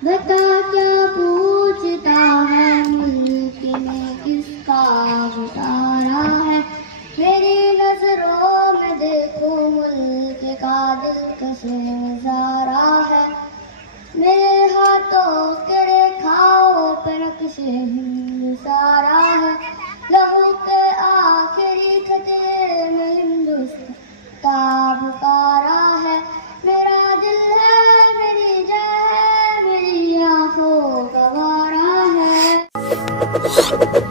बता क्या पूछता है मुल्क में किसका उतारा है, मेरी नजरों में देखो मुल्क का दिल कैसे नजारा है, मेरे हाथों के रेखाओं पर नक्शे हिंद सारा है, लहू के आखिरी खतरे में हिंदुस्तान का पुकारा है, मेरा दिल है मेरी जान है मेरी आंखों का वारा है।